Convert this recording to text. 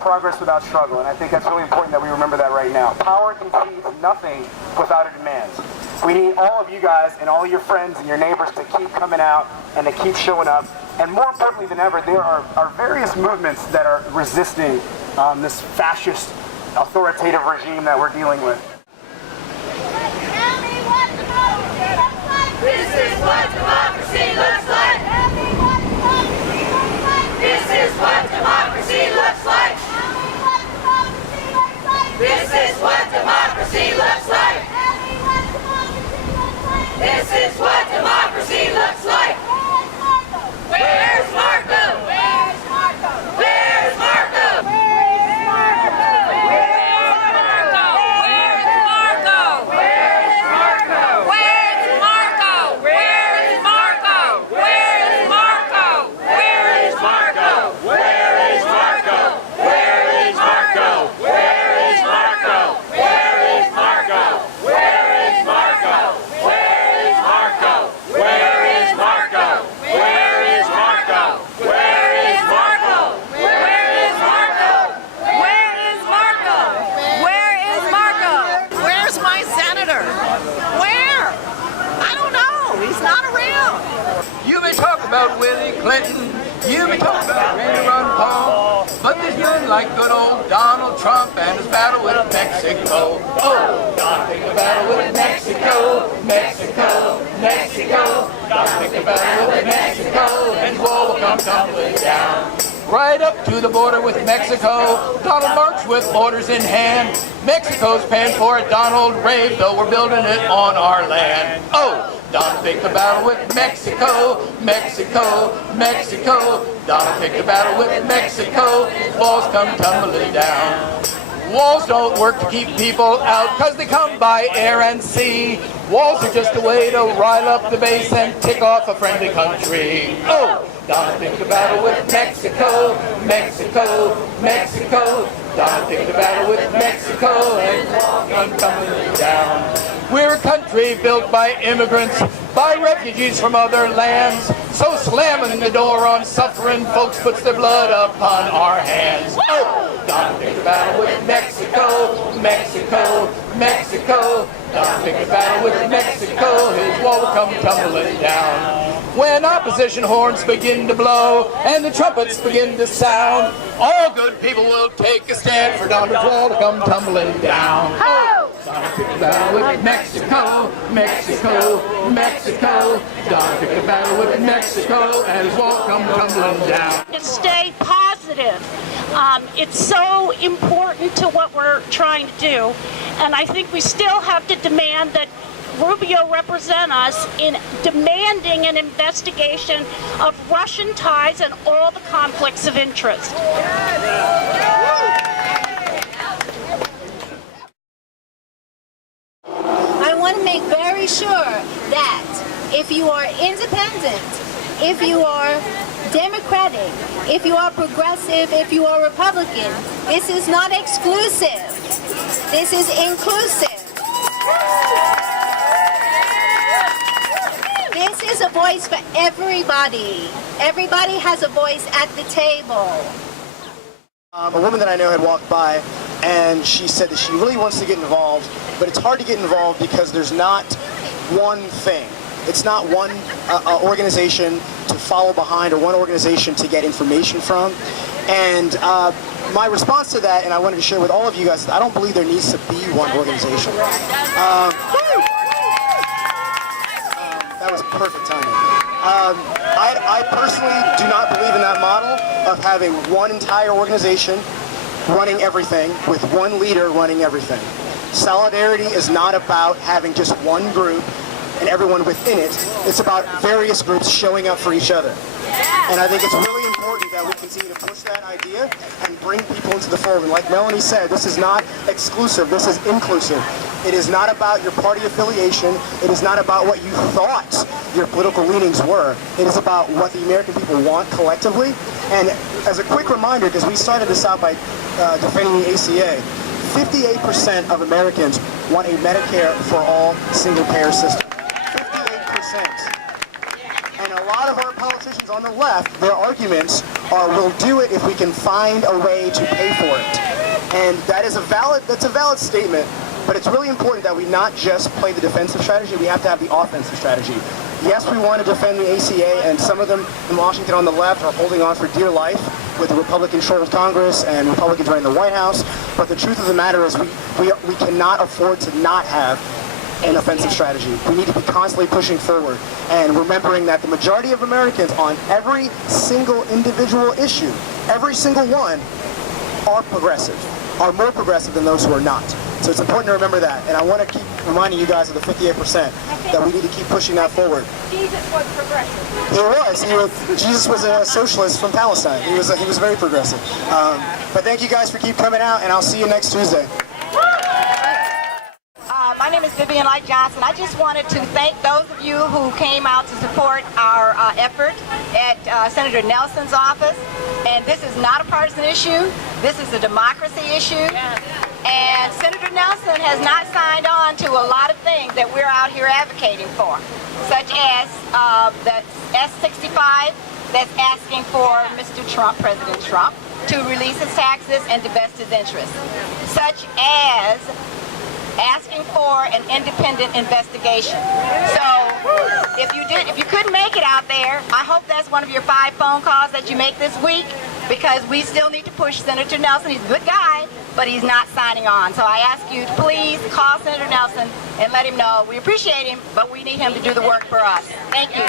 progress without struggle, and I think that's really important that we remember that right now. Power concedes nothing without it demands. We need all of you guys and all your friends and your neighbors to keep coming out and to keep showing up. And more importantly than ever, there are various movements that are resisting this fascist, authoritative regime that we're dealing with. This is what democracy looks like. This is what democracy looks like. This is what democracy looks like. This is what democracy looks like. Where's Marco? Where's Marco? Where's Marco? Where's Marco? Where's Marco? Where's Marco? Where's Marco? Where is Marco? Where is Marco? Where is Marco? Where is Marco? Where is Marco? Where is Marco? Where is Marco? Where is Marco? Where is Marco? Where is Marco? Where is Marco? Where is Marco? Where is Marco? Where is Marco? Where is Marco? Where's my senator? Where? I don't know. He's not around. You may talk about Willie Clinton, you may talk about Randy Ron Paul, but there's none like good old Donald Trump and his battle with Mexico. Oh, Don picked the battle with Mexico, Mexico, Mexico. Don picked the battle with Mexico, and wall will come tumbling down. Right up to the border with Mexico, Donald marched with orders in hand. Mexico's paying for it, Donald raved, though we're building it on our land. Oh, Don picked the battle with Mexico, Mexico, Mexico. Don picked the battle with Mexico, walls come tumbling down. Walls don't work to keep people out, cause they come by air and sea. Walls are just a way to rile up the base and tick off a friendly country. Oh, Don picked the battle with Mexico, Mexico, Mexico. Don picked the battle with Mexico, and walls come tumbling down. We're a country built by immigrants, by refugees from other lands. So slamming the door on suffering folks puts their blood upon our hands. Oh, Don picked the battle with Mexico, Mexico, Mexico. Don picked the battle with Mexico, his wall will come tumbling down. When opposition horns begin to blow and the trumpets begin to sound, all good people will take a stand for Donald's wall to come tumbling down. Oh, Don picked the battle with Mexico, Mexico, Mexico. Don picked the battle with Mexico, and his wall come tumbling down. To stay positive. It's so important to what we're trying to do, and I think we still have to demand that Rubio represent us in demanding an investigation of Russian ties and all the conflicts of interest. I want to make very sure that if you are independent, if you are Democratic, if you are progressive, if you are Republican, this is not exclusive. This is inclusive. This is a voice for everybody. Everybody has a voice at the table. A woman that I know had walked by, and she said that she really wants to get involved, but it's hard to get involved because there's not one thing. It's not one organization to follow behind or one organization to get information from. And my response to that, and I wanted to share with all of you guys, I don't believe there needs to be one organization. That was perfect timing. I personally do not believe in that model of having one entire organization running everything with one leader running everything. Solidarity is not about having just one group and everyone within it. It's about various groups showing up for each other. And I think it's really important that we continue to push that idea and bring people into the fold. And like Melanie said, this is not exclusive, this is inclusive. It is not about your party affiliation. It is not about what you thought your political leanings were. It is about what the American people want collectively. And as a quick reminder, because we started this out by defending the ACA, 58% of Americans want a Medicare for all single-payer system. 58%. And And a lot of our politicians on the left, their arguments are, we'll do it if we can find a way to pay for it. And that's a valid statement, but it's really important that we not just play the defensive strategy, we have to have the offensive strategy. Yes, we want to defend the ACA, and some of them in Washington on the left are holding on for dear life with the Republican-controlled Congress and Republicans running the White House. But the truth of the matter is we cannot afford to not have an offensive strategy. We need to be constantly pushing forward and remembering that the majority of Americans on every single individual issue, every single one, are progressive, are more progressive than those who are not. So it's important to remember that. And I want to keep reminding you guys of the 58% that we need to keep pushing that forward. Jesus was progressive. Jesus was a socialist from Palestine. He was very progressive. But thank you guys for keep coming out, and I'll see you next Tuesday. My name is Vivian Light Johnson. I just wanted to thank those of you who came out to support our effort at Senator Nelson's office. And this is not a partisan issue. This is a democracy issue. And Senator Nelson has not signed on to a lot of things that we're out here advocating for, such as the S-65 that's asking for Mr. Trump, President Trump, to release his taxes and divest his interests, such as asking for an independent investigation. So if you couldn't make it out there, I hope that's one of your 5 phone calls that you make this week, because we still need to push Senator Nelson. He's a good guy, but he's not signing on. So I ask you to please call Senator Nelson and let him know we appreciate him, but we need him to do the work for us. Thank you.